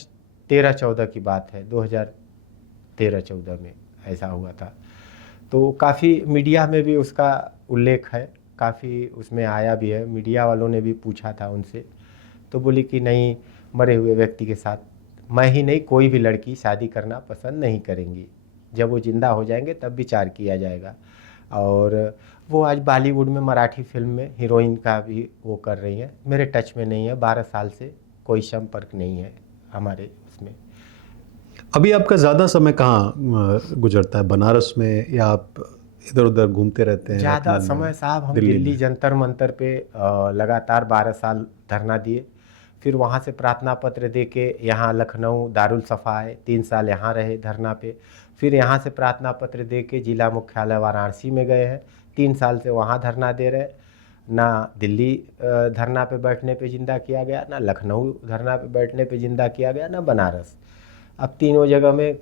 13-14 की बात है, 2013-14 में ऐसा हुआ था। तो काफ़ी मीडिया में भी उसका उल्लेख है, काफ़ी उसमें आया भी है, मीडिया वालों ने भी पूछा था उनसे, तो बोली कि नहीं, मरे हुए व्यक्ति के साथ मैं ही नहीं, कोई भी लड़की शादी करना पसंद नहीं करेंगी, जब वो ज़िंदा हो जाएंगे तब विचार किया जाएगा। और वो आज बॉलीवुड में मराठी फिल्म में हीरोइन का भी वो कर रही हैं, मेरे टच में नहीं है, 12 साल से कोई संपर्क नहीं है हमारे उसमें। अभी आपका ज़्यादा समय कहाँ गुजरता है, बनारस में, या आप इधर उधर घूमते रहते हैं? ज़्यादा लखनऊ में, समय साहब हम दिल्ली दिल्ली में? जंतर मंतर पे लगातार 12 साल धरना दिए, फिर वहाँ से प्रार्थना पत्र दे के यहाँ लखनऊ दारुल सफ़ा आए, 3 साल यहाँ रहे धरना पे, फिर यहाँ से प्रार्थना पत्र दे के जिला मुख्यालय वाराणसी में गए हैं, 3 साल से वहाँ धरना दे रहे। ना दिल्ली धरना पे बैठने पे जिंदा किया गया, ना लखनऊ धरना पे बैठने पे जिंदा किया गया, ना बनारस। अब तीनों जगह में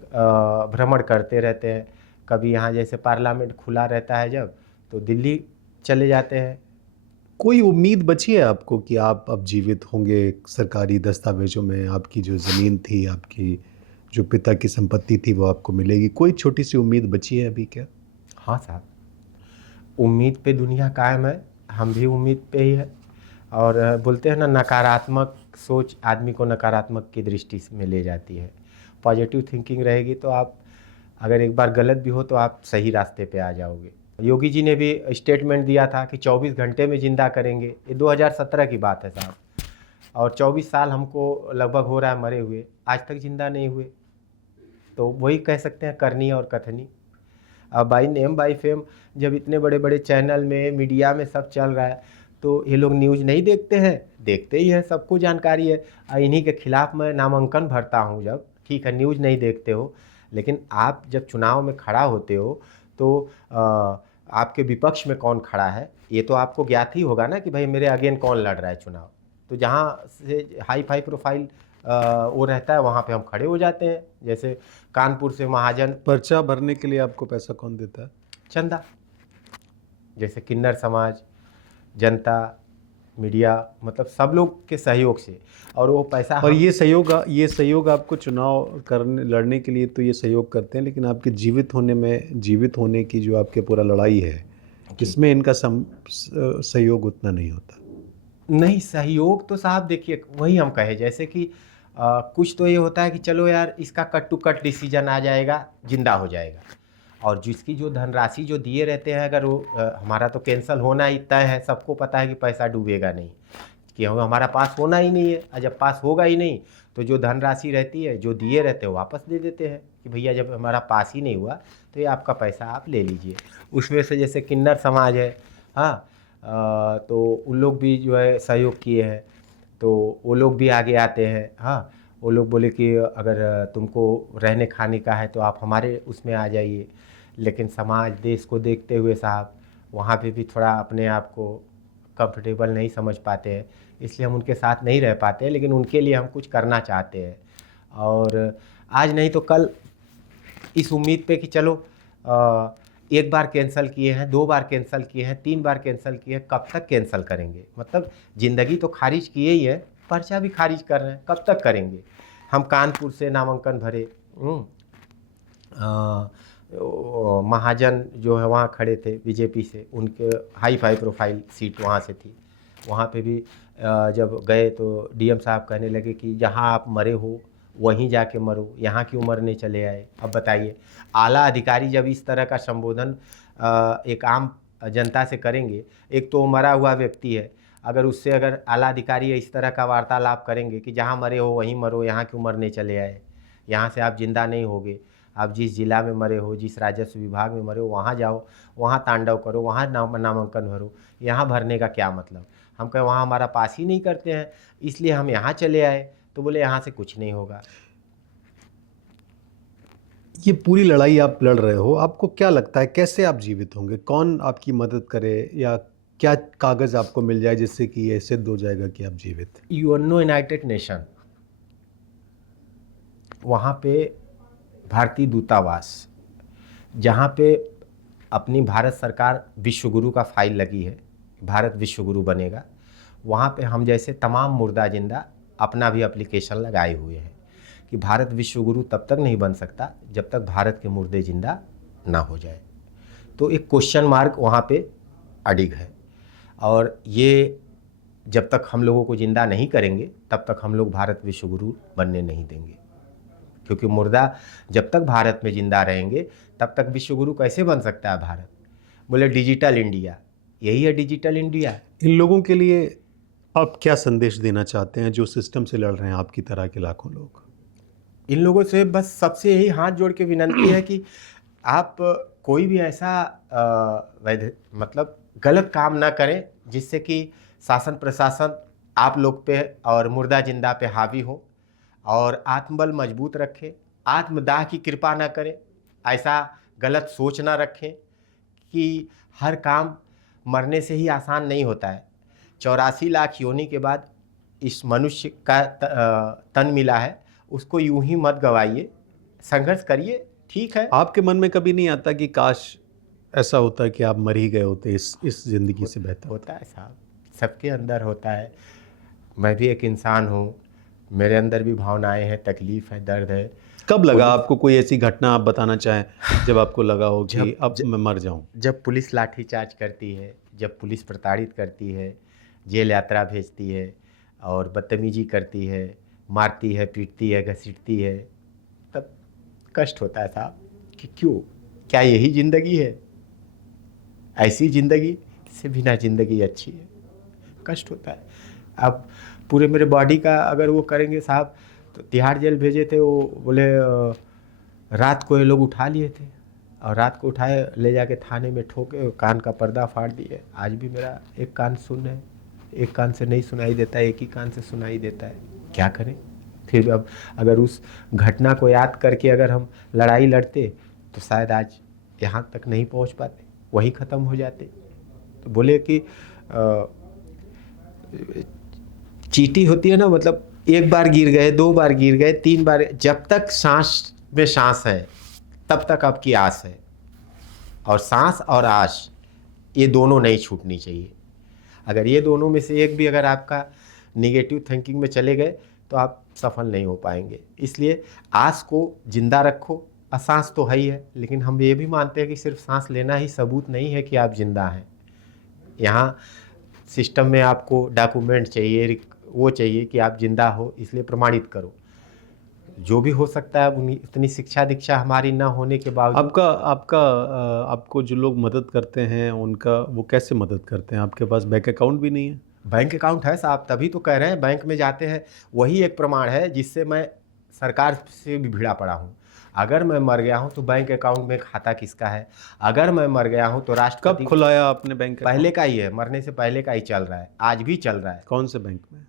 भ्रमण करते रहते हैं। कभी यहाँ जैसे पार्लियामेंट खुला रहता है जब, तो दिल्ली चले जाते हैं। कोई उम्मीद बची है आपको कि आप अब जीवित होंगे? सरकारी दस्तावेजों में आपकी जो ज़मीन थी, आपकी जो पिता की संपत्ति थी, वो आपको मिलेगी? कोई छोटी सी उम्मीद बची है अभी क्या? हाँ साहब, उम्मीद पे दुनिया कायम है, हम भी उम्मीद पे ही है। और बोलते हैं ना, नकारात्मक सोच आदमी को नकारात्मक की दृष्टि में ले जाती है। पॉजिटिव थिंकिंग रहेगी तो आप अगर एक बार गलत भी हो तो आप सही रास्ते पे आ जाओगे। योगी जी ने भी स्टेटमेंट दिया था कि 24 घंटे में ज़िंदा करेंगे। ये 2017 की बात है साहब, और 24 साल हमको लगभग हो रहा है मरे हुए, आज तक ज़िंदा नहीं हुए। तो वही कह सकते हैं करनी और कथनी। अब बाई नेम बाई फेम जब इतने बड़े बड़े चैनल में, मीडिया में सब चल रहा है, तो ये लोग न्यूज़ नहीं देखते हैं? देखते ही है, सबको जानकारी है। इन्हीं के खिलाफ मैं नामांकन भरता हूँ जब, ठीक है न्यूज़ नहीं देखते हो, लेकिन आप जब चुनाव में खड़ा होते हो तो आपके विपक्ष में कौन खड़ा है ये तो आपको ज्ञात ही होगा ना, कि भाई मेरे अगेंस्ट कौन लड़ रहा है चुनाव। तो जहाँ से हाई फाई प्रोफाइल वो रहता है वहाँ पे हम खड़े हो जाते हैं। जैसे कानपुर से महाजन, पर्चा भरने के लिए आपको पैसा कौन देता है? चंदा, जैसे किन्नर समाज, जनता, मीडिया, मतलब सब लोग के सहयोग से, और वो पैसा और हम ये सहयोग आपको चुनाव करने लड़ने के लिए तो ये सहयोग करते हैं, लेकिन आपके जीवित होने की जो आपके पूरा लड़ाई है, इसमें इनका सहयोग उतना नहीं होता। नहीं, सहयोग तो साहब देखिए वही हम कहे, जैसे कि कुछ तो ये होता है कि चलो यार इसका कट टू कट डिसीजन आ जाएगा, जिंदा हो जाएगा। और जिसकी जो धनराशि जो दिए रहते हैं, अगर वो हमारा तो कैंसिल होना ही तय है, सबको पता है कि पैसा डूबेगा नहीं, कि हमारा पास होना ही नहीं है। और जब पास होगा ही नहीं तो जो धनराशि रहती है, जो दिए रहते हैं, वापस दे देते हैं कि भैया जब हमारा पास ही नहीं हुआ तो ये आपका पैसा आप ले लीजिए। उसमें से जैसे किन्नर समाज है, हाँ, तो उन लोग भी जो है सहयोग किए हैं, तो वो लोग भी आगे आते हैं। हाँ, वो लोग बोले कि अगर तुमको रहने खाने का है तो आप हमारे उसमें आ जाइए। लेकिन समाज देश को देखते हुए साहब वहाँ पे भी थोड़ा अपने आप को कंफर्टेबल नहीं समझ पाते हैं, इसलिए हम उनके साथ नहीं रह पाते हैं। लेकिन उनके लिए हम कुछ करना चाहते हैं, और आज नहीं तो कल इस उम्मीद पे कि चलो एक बार कैंसिल किए हैं, 2 बार कैंसिल किए हैं, 3 बार कैंसिल किए हैं, कब तक कैंसिल करेंगे? मतलब ज़िंदगी तो खारिज किए ही है, पर्चा भी खारिज कर रहे हैं, कब तक करेंगे? हम कानपुर से नामांकन भरे, महाजन जो है वहाँ खड़े थे बीजेपी से, उनके हाई फाई प्रोफाइल सीट वहाँ से थी। वहाँ पे भी जब गए तो डीएम साहब कहने लगे कि जहाँ आप मरे हो वहीं जाके मरो, यहाँ क्यों मरने चले आए? अब बताइए, आला अधिकारी जब इस तरह का संबोधन एक आम जनता से करेंगे, एक तो मरा हुआ व्यक्ति है, अगर उससे अगर आला अधिकारी इस तरह का वार्तालाप करेंगे कि जहाँ मरे हो वहीं मरो, यहाँ क्यों मरने चले आए, यहाँ से आप जिंदा नहीं होगे, आप जिस जिला में मरे हो, जिस राजस्व विभाग में मरे हो वहाँ जाओ, वहाँ तांडव करो, वहाँ नामांकन भरो, यहाँ भरने का क्या मतलब? हम कहें वहाँ हमारा पास ही नहीं करते हैं, इसलिए हम यहाँ चले आए। तो बोले यहाँ से कुछ नहीं होगा। ये पूरी लड़ाई आप लड़ रहे हो, आपको क्या लगता है कैसे आप जीवित होंगे? कौन आपकी मदद करे, या क्या कागज़ आपको मिल जाए जिससे कि ये सिद्ध हो जाएगा कि आप जीवित? यूएनओ यूनाइटेड नेशन, वहाँ पे भारतीय दूतावास, जहाँ पे अपनी भारत सरकार विश्वगुरु का फाइल लगी है, भारत विश्वगुरु बनेगा, वहाँ पे हम जैसे तमाम मुर्दा जिंदा अपना भी एप्लीकेशन लगाए हुए हैं कि भारत विश्वगुरु तब तक नहीं बन सकता जब तक भारत के मुर्दे जिंदा ना हो जाए। तो एक क्वेश्चन मार्क वहाँ पे अडिग है, और ये जब तक हम लोगों को ज़िंदा नहीं करेंगे तब तक हम लोग भारत विश्वगुरु बनने नहीं देंगे, क्योंकि मुर्दा जब तक भारत में ज़िंदा रहेंगे तब तक विश्वगुरु कैसे बन सकता है भारत? बोले डिजिटल इंडिया, यही है डिजिटल इंडिया। इन लोगों के लिए आप क्या संदेश देना चाहते हैं जो सिस्टम से लड़ रहे हैं, आपकी तरह के लाखों लोग? इन लोगों से बस सबसे यही हाथ जोड़ के विनंती है कि आप कोई भी ऐसा मतलब गलत काम ना करें जिससे कि शासन प्रशासन आप लोग पे और मुर्दा जिंदा पे हावी हो, और आत्मबल मजबूत रखें, आत्मदाह की कृपा ना करें, ऐसा गलत सोच ना रखें कि हर काम मरने से ही आसान नहीं होता है। 84 लाख योनि के बाद इस मनुष्य का तन मिला है, उसको यूं ही मत गवाइए, संघर्ष करिए, ठीक है। आपके मन में कभी नहीं आता कि काश ऐसा होता कि आप मर ही गए होते, इस ज़िंदगी से बेहतर? होता है साहब, सबके अंदर होता है। मैं भी एक इंसान हूँ, मेरे अंदर भी भावनाएं हैं, तकलीफ़ है, दर्द है। कब लगा आपको, कोई ऐसी घटना आप बताना चाहें जब आपको लगा हो कि अब मैं मर जाऊं? जब पुलिस लाठीचार्ज करती है, जब पुलिस प्रताड़ित करती है, जेल यात्रा भेजती है और बदतमीजी करती है, मारती है, पीटती है, घसीटती है, तब कष्ट होता है साहब कि क्यों, क्या यही ज़िंदगी है? ऐसी ज़िंदगी से बिना ज़िंदगी अच्छी है। कष्ट होता है। अब पूरे मेरे बॉडी का अगर वो करेंगे साहब, तो तिहाड़ जेल भेजे थे, वो बोले रात को ये लोग उठा लिए थे और रात को उठाए ले जाके थाने में ठोके, कान का पर्दा फाड़ दिए। आज भी मेरा एक कान सुन है, एक कान से नहीं सुनाई देता है, एक ही कान से सुनाई देता है। क्या करें? फिर अब अगर उस घटना को याद करके अगर हम लड़ाई लड़ते तो शायद आज यहाँ तक नहीं पहुँच पाते, वही ख़त्म हो जाते। तो बोले कि चींटी होती है ना, मतलब एक बार गिर गए, 2 बार गिर गए, 3 बार, जब तक सांस में सांस है तब तक आपकी आस है। और सांस और आस ये दोनों नहीं छूटनी चाहिए। अगर ये दोनों में से एक भी अगर आपका निगेटिव थिंकिंग में चले गए तो आप सफल नहीं हो पाएंगे। इसलिए आस को जिंदा रखो। सांस तो है ही है, लेकिन हम ये भी मानते हैं कि सिर्फ सांस लेना ही सबूत नहीं है कि आप जिंदा हैं। यहाँ सिस्टम में आपको डॉक्यूमेंट चाहिए, वो चाहिए कि आप जिंदा हो, इसलिए प्रमाणित करो। जो भी हो सकता है, उतनी शिक्षा दीक्षा हमारी ना होने के बावजूद। आपको जो लोग मदद करते हैं उनका वो कैसे मदद करते हैं? आपके पास बैंक अकाउंट भी नहीं है? बैंक अकाउंट है साहब, तभी तो कह रहे हैं बैंक में जाते हैं। वही एक प्रमाण है जिससे मैं सरकार से भी भिड़ा पड़ा हूँ। अगर मैं मर गया हूँ तो बैंक अकाउंट में खाता किसका है? अगर मैं मर गया हूँ तो राष्ट्रपति। कब खुलाया आपने बैंक अकाउंट? पहले का ही है, मरने से पहले का ही चल रहा है, आज भी चल रहा है। कौन से बैंक में?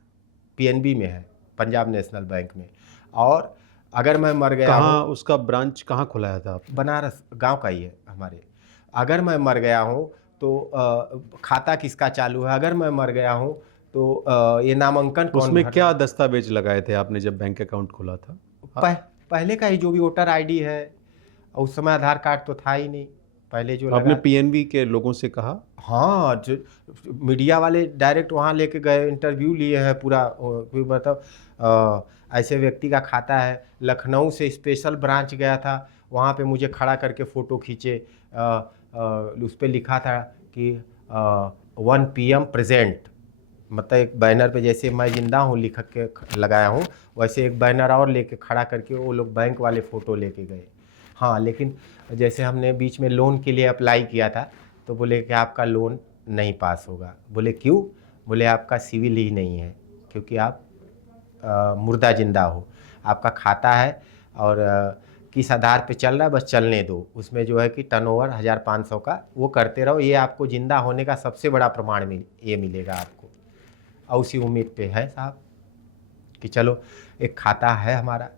पीएनबी में है, पंजाब नेशनल बैंक में। और अगर मैं मर गया कहाँ, हूँ, उसका ब्रांच कहाँ खुलाया था आपने? बनारस गांव का ही है हमारे। अगर मैं मर गया हूँ तो खाता किसका चालू है? अगर मैं मर गया हूँ तो ये नामांकन कौन उसमें भर? क्या दस्तावेज लगाए थे आपने जब बैंक अकाउंट खोला था? पहले का ही जो भी वोटर आईडी है, उस समय आधार कार्ड तो था ही नहीं, पहले जो आपने लगा। पीएनबी के लोगों से कहा? हाँ, जो मीडिया वाले डायरेक्ट वहाँ लेके गए, इंटरव्यू लिए हैं पूरा। कोई मतलब ऐसे व्यक्ति का खाता है, लखनऊ से स्पेशल ब्रांच गया था, वहाँ पे मुझे खड़ा करके फ़ोटो खींचे। उस पर लिखा था कि 1 PM प्रेजेंट, मतलब एक बैनर पे जैसे मैं जिंदा हूँ लिख के लगाया हूँ, वैसे एक बैनर और लेके खड़ा करके वो लोग बैंक वाले फ़ोटो लेके गए। हाँ, लेकिन जैसे हमने बीच में लोन के लिए अप्लाई किया था तो बोले कि आपका लोन नहीं पास होगा। बोले क्यों? बोले आपका सिविल ही नहीं है, क्योंकि आप मुर्दा जिंदा हो। आपका खाता है और किस आधार पे चल रहा है, बस चलने दो। उसमें जो है कि टर्नओवर 1500 का वो करते रहो, ये आपको जिंदा होने का सबसे बड़ा प्रमाण मिलेगा आपको। और उसी उम्मीद पे है साहब कि चलो एक खाता है हमारा।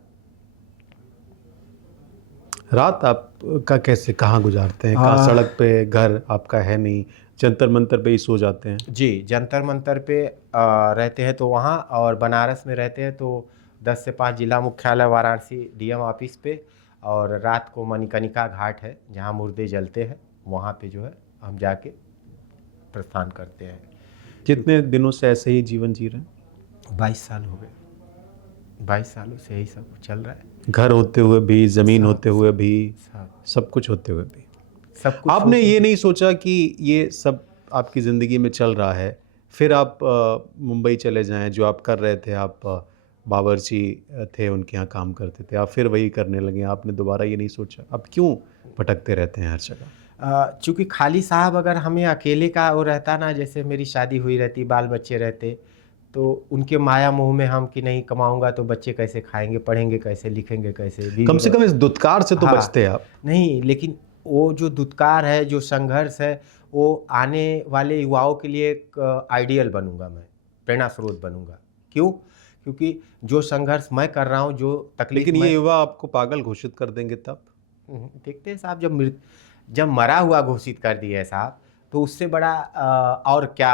रात आपका कैसे, कहाँ गुजारते हैं? कहाँ? सड़क पे? घर आपका है नहीं, जंतर मंतर पे ही सो जाते हैं? जी, जंतर मंतर पे रहते हैं तो वहाँ, और बनारस में रहते हैं तो 10 से 5 जिला मुख्यालय वाराणसी डीएम ऑफिस पे, और रात को मणिकर्णिका घाट है जहाँ मुर्दे जलते हैं, वहाँ पे जो है हम जाके प्रस्थान करते हैं। कितने दिनों से ऐसे ही जीवन जी रहे हैं? 22 साल हो गए, 22 सालों से यही सब चल रहा है। घर होते हुए भी, ज़मीन होते हुए भी, सब कुछ होते हुए भी सब कुछ। आपने ये नहीं सोचा कि ये सब आपकी ज़िंदगी में चल रहा है, फिर आप मुंबई चले जाएं, जो आप कर रहे थे, आप बावर्ची थे, उनके यहाँ काम करते थे, आप फिर वही करने लगे? आपने दोबारा ये नहीं सोचा? आप क्यों भटकते रहते हैं हर जगह? चूँकि खाली साहब अगर हमें अकेले का वो रहता ना, जैसे मेरी शादी हुई रहती, बाल बच्चे रहते, तो उनके माया मोह में हम कि नहीं कमाऊंगा तो बच्चे कैसे खाएंगे, पढ़ेंगे कैसे, लिखेंगे कैसे। कम से कम इस दुत्कार से तो हाँ, बचते आप। नहीं, लेकिन वो जो दुत्कार है, जो संघर्ष है, वो आने वाले युवाओं के लिए एक आइडियल बनूंगा मैं, प्रेरणा स्रोत बनूंगा। क्यों? क्योंकि जो संघर्ष मैं कर रहा हूँ, जो तकलीफ। लेकिन ये युवा आपको पागल घोषित कर देंगे तब? देखते हैं साहब, जब मरा हुआ घोषित कर दिए साहब, तो उससे बड़ा और क्या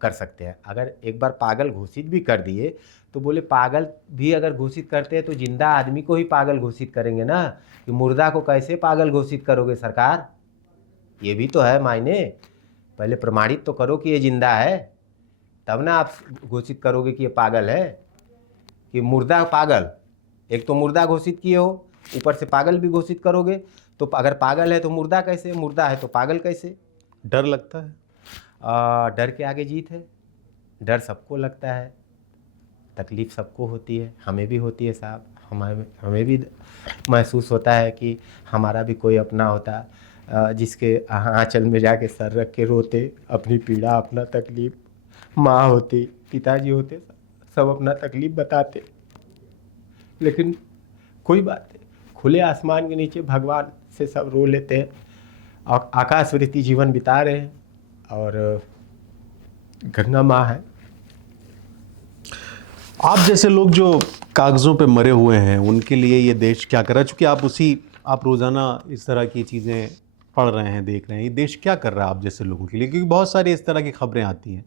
कर सकते हैं। अगर एक बार पागल घोषित भी कर दिए तो बोले पागल भी अगर घोषित करते हैं तो जिंदा आदमी को ही पागल घोषित करेंगे ना, कि मुर्दा को कैसे पागल घोषित करोगे सरकार। ये भी तो है मायने, पहले प्रमाणित तो करो कि ये जिंदा है, तब ना आप घोषित करोगे कि ये पागल है। कि मुर्दा पागल, एक तो मुर्दा घोषित किए हो, ऊपर से पागल भी घोषित करोगे, तो अगर पागल है तो मुर्दा कैसे, मुर्दा है तो पागल कैसे। डर लगता है? डर के आगे जीत है। डर सबको लगता है, तकलीफ़ सबको होती है, हमें भी होती है साहब। हमें भी महसूस होता है कि हमारा भी कोई अपना होता, जिसके आंचल में जाके सर रख के रोते, अपनी पीड़ा अपना तकलीफ़। माँ होती, पिताजी होते, सब अपना तकलीफ़ बताते। लेकिन कोई बात नहीं, खुले आसमान के नीचे भगवान से सब रो लेते हैं, आकाश वृत्ति जीवन बिता रहे हैं, और गंगा माँ है। आप जैसे लोग जो कागज़ों पे मरे हुए हैं उनके लिए ये देश क्या कर रहा है? चूँकि आप रोज़ाना इस तरह की चीज़ें पढ़ रहे हैं, देख रहे हैं, ये देश क्या कर रहा है आप जैसे लोगों के लिए? क्योंकि बहुत सारी इस तरह की खबरें आती हैं,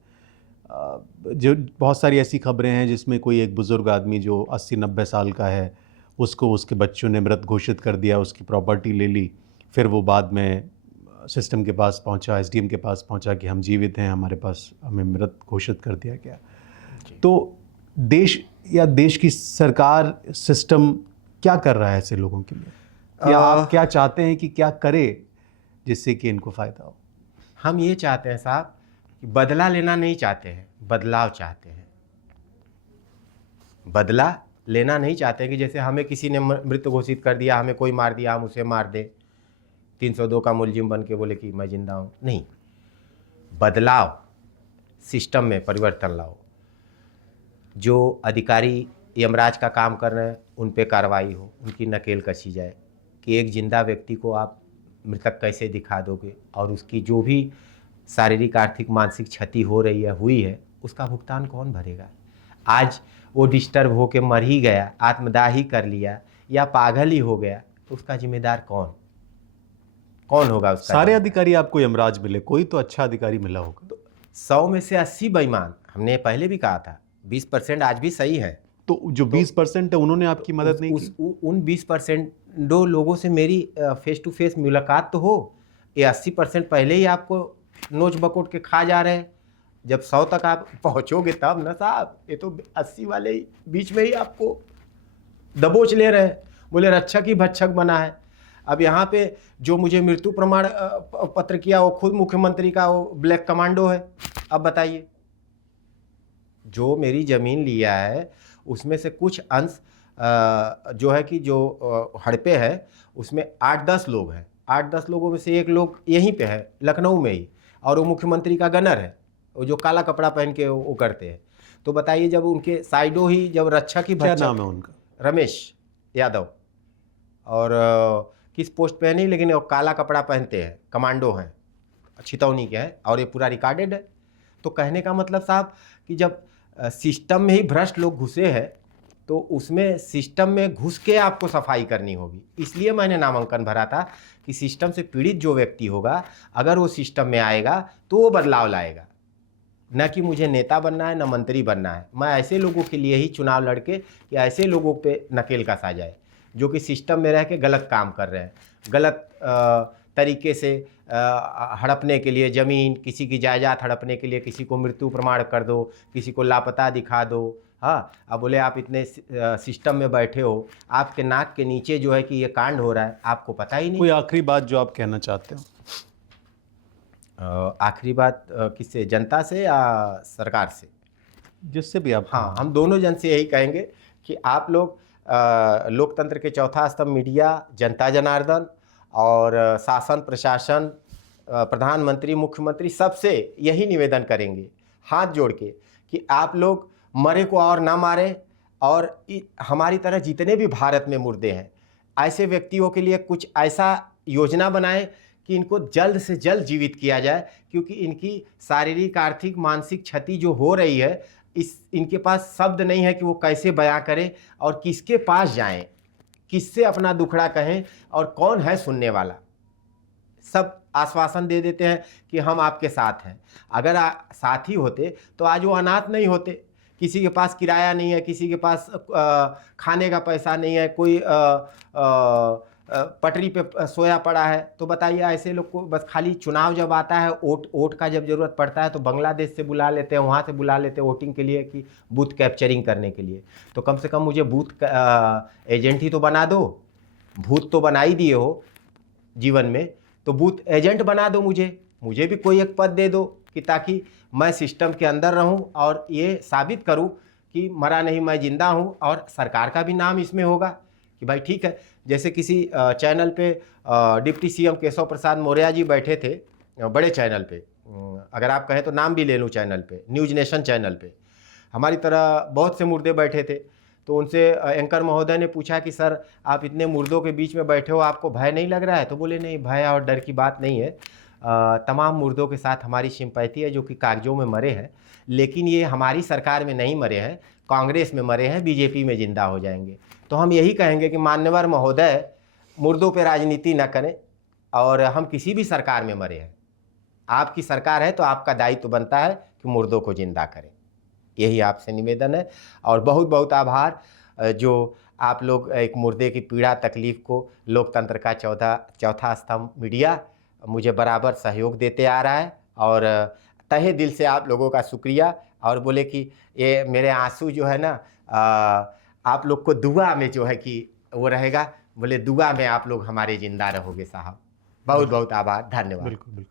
जो बहुत सारी ऐसी खबरें हैं जिसमें कोई एक बुज़ुर्ग आदमी जो 80-90 साल का है, उसको उसके बच्चों ने मृत घोषित कर दिया, उसकी प्रॉपर्टी ले ली, फिर वो बाद में सिस्टम के पास पहुंचा, एसडीएम के पास पहुंचा कि हम जीवित हैं, हमारे पास हमें मृत घोषित कर दिया गया। तो देश या देश की सरकार, सिस्टम क्या कर रहा है ऐसे लोगों के लिए? या आप क्या चाहते हैं कि क्या करे जिससे कि इनको फ़ायदा हो? हम ये चाहते हैं साहब कि बदला लेना नहीं चाहते हैं, बदलाव चाहते हैं। बदला लेना नहीं चाहते कि जैसे हमें किसी ने मृत घोषित कर दिया, हमें कोई मार दिया, हम उसे मार दें, 302 का मुलजिम बन के बोले कि मैं जिंदा हूँ। नहीं, बदलाव, सिस्टम में परिवर्तन लाओ। जो अधिकारी यमराज का काम कर रहे हैं उन पे कार्रवाई हो, उनकी नकेल कसी जाए कि एक जिंदा व्यक्ति को आप मृतक कैसे दिखा दोगे, और उसकी जो भी शारीरिक आर्थिक मानसिक क्षति हो रही है, हुई है, उसका भुगतान कौन भरेगा। आज वो डिस्टर्ब होके मर ही गया, आत्मदाह ही कर लिया, या पागल ही हो गया, तो उसका जिम्मेदार कौन होगा उसका? सारे अधिकारी आपको यमराज मिले, कोई तो अच्छा अधिकारी मिला होगा। तो 100 में से 80 बेईमान। हमने पहले भी कहा था 20% आज भी सही है। तो जो 20% है उन्होंने आपकी मदद नहीं की? उन 20% लोगों से मेरी फेस टू फेस मुलाकात तो हो। ये 80% पहले ही आपको नोच बकोट के खा जा रहे हैं। जब 100 तक आप पहुंचोगे तब ना साहब। ये तो 80 वाले बीच में ही आपको दबोच ले रहे हैं, बोले रक्षक ही भक्षक बना है। अब यहाँ पे जो मुझे मृत्यु प्रमाण पत्र किया वो खुद मुख्यमंत्री का वो ब्लैक कमांडो है। अब बताइए, जो मेरी ज़मीन लिया है उसमें से कुछ अंश जो है कि जो हड़पे है उसमें 8-10 लोग हैं। 8-10 लोगों में से एक लोग यहीं पे है, लखनऊ में ही, और वो मुख्यमंत्री का गनर है, वो जो काला कपड़ा पहन के वो करते हैं। तो बताइए, जब उनके साइडों ही जब रक्षा की क्या नाम है उनका? रमेश यादव। और किस पोस्ट पे है नहीं, लेकिन वो काला कपड़ा पहनते हैं, कमांडो हैं, छितौनी के हैं, और ये पूरा रिकॉर्डेड है। तो कहने का मतलब साहब कि जब सिस्टम में ही भ्रष्ट लोग घुसे हैं तो उसमें सिस्टम में घुस के आपको सफाई करनी होगी। इसलिए मैंने नामांकन भरा था कि सिस्टम से पीड़ित जो व्यक्ति होगा, अगर वो सिस्टम में आएगा तो वो बदलाव लाएगा। न कि मुझे नेता बनना है, न मंत्री बनना है। मैं ऐसे लोगों के लिए ही चुनाव लड़के कि ऐसे लोगों पे नकेल कसा जाए जो कि सिस्टम में रह के गलत काम कर रहे हैं, गलत तरीके से हड़पने के लिए ज़मीन, किसी की जायदाद हड़पने के लिए किसी को मृत्यु प्रमाण कर दो, किसी को लापता दिखा दो। हाँ, अब बोले आप इतने सिस्टम में बैठे हो, आपके नाक के नीचे जो है कि ये कांड हो रहा है, आपको पता ही नहीं। कोई आखिरी बात जो आप कहना चाहते हो? आखिरी बात किससे, जनता से या सरकार से? जिससे भी आप। हाँ, हम दोनों जन से यही कहेंगे कि आप लोग लोकतंत्र के चौथा स्तंभ मीडिया, जनता जनार्दन और शासन प्रशासन, प्रधानमंत्री, मुख्यमंत्री, सबसे यही निवेदन करेंगे हाथ जोड़ के कि आप लोग मरे को और ना मारें, और हमारी तरह जितने भी भारत में मुर्दे हैं ऐसे व्यक्तियों के लिए कुछ ऐसा योजना बनाएं कि इनको जल्द से जल्द जीवित किया जाए, क्योंकि इनकी शारीरिक आर्थिक मानसिक क्षति जो हो रही है, इनके पास शब्द नहीं है कि वो कैसे बयां करें और किसके पास जाएं, किससे अपना दुखड़ा कहें और कौन है सुनने वाला। सब आश्वासन दे देते हैं कि हम आपके साथ हैं। अगर साथी होते तो आज वो अनाथ नहीं होते। किसी के पास किराया नहीं है, किसी के पास खाने का पैसा नहीं है, कोई पटरी पे सोया पड़ा है। तो बताइए, ऐसे लोग को बस खाली चुनाव जब आता है, वोट का जब ज़रूरत पड़ता है तो बांग्लादेश से बुला लेते हैं, वहाँ से बुला लेते हैं वोटिंग के लिए कि बूथ कैप्चरिंग करने के लिए। तो कम से कम मुझे बूथ एजेंट ही तो बना दो। भूत तो बना ही दिए हो जीवन में, तो बूथ एजेंट बना दो मुझे भी कोई एक पद दे दो कि ताकि मैं सिस्टम के अंदर रहूं और ये साबित करूं कि मरा नहीं, मैं जिंदा हूं, और सरकार का भी नाम इसमें होगा कि भाई ठीक है। जैसे किसी चैनल पे डिप्टी सीएम केशव प्रसाद मौर्य जी बैठे थे, बड़े चैनल पे, अगर आप कहें तो नाम भी ले लूँ चैनल पे, न्यूज नेशन चैनल पे, हमारी तरह बहुत से मुर्दे बैठे थे। तो उनसे एंकर महोदय ने पूछा कि सर आप इतने मुर्दों के बीच में बैठे हो, आपको भय नहीं लग रहा है? तो बोले नहीं, भय और डर की बात नहीं है, तमाम मुर्दों के साथ हमारी सिंपैथी है जो कि कागजों में मरे हैं, लेकिन ये हमारी सरकार में नहीं मरे हैं, कांग्रेस में मरे हैं, बीजेपी में जिंदा हो जाएंगे। तो हम यही कहेंगे कि मान्यवर महोदय मुर्दों पर राजनीति न करें, और हम किसी भी सरकार में मरे हैं, आपकी सरकार है तो आपका दायित्व बनता है कि मुर्दों को जिंदा करें। यही आपसे निवेदन है। और बहुत बहुत आभार जो आप लोग एक मुर्दे की पीड़ा तकलीफ़ को लोकतंत्र का चौथा स्तंभ मीडिया मुझे बराबर सहयोग देते आ रहा है, और तहे दिल से आप लोगों का शुक्रिया। और बोले कि ये मेरे आंसू जो है ना, आप लोग को दुआ में जो है कि वो रहेगा, बोले दुआ में आप लोग हमारे ज़िंदा रहोगे साहब। बहुत बहुत आभार, धन्यवाद। बिल्कुल बिल्कुल।